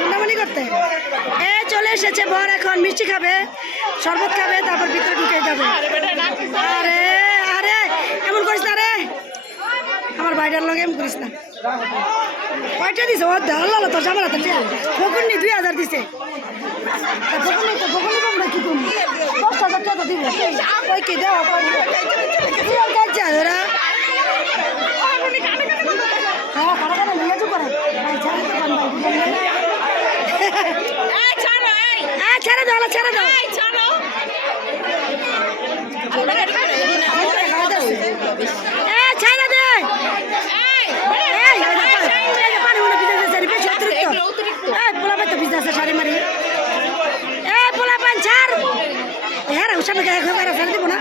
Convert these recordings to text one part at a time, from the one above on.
গুন্ডামানি করতে চলে এসেছে বর, এখন মিষ্টি খাবে, শরবত খাবে, তারপর ভিতরে ঢুকে যাবে। আরে আরে এমন করিস না রে, আমার ভাইটার লগে এমন করিস না। কয়টা দিছে ও আল্লাহ তো জামালা তো ফকুন্নি 2000 দিছে। কি তুমি 10,000 টাকা দিব ওই কি দেওয়া কাজা ওরা হ্যাঁ কারা কারা নিয়ে যাবো করে ছেড়ে দাও ছেড়ে দাও ছেড়ে দে শাড়ি মারি পোলা পান ছাড় হ্যাঁ সামনে ছাড় দিব না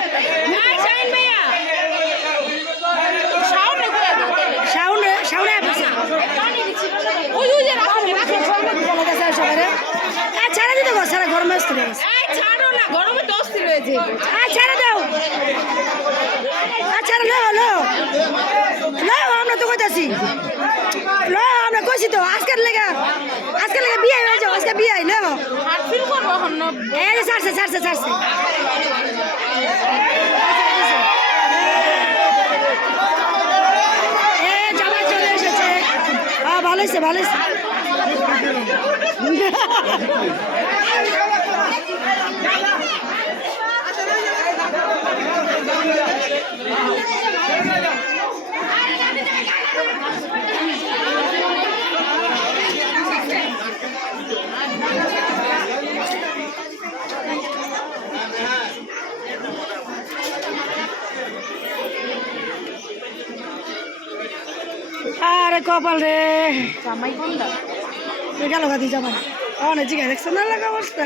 ছেড়ে দিতে গো সারা গরমে অস্থির ছেড়ে দাও আচ্ছা লো লো লো আমরা তো কইতাছি লো আমরা কইছি তো আজকের লেগে বিয়ে হয়ে যাও আজকে বিয়ে লো এই যে ছাড়ছে ছাড়ছে ছাড়ছে জামাই চলে এসেছে। হ্যাঁ ভালো হয়েছে ভালো হয়েছে আরে কপাল রে জামাই গেল গাদি জামাই অনেক জিজ্ঞাসা দেখছো না লাগা অবস্থা।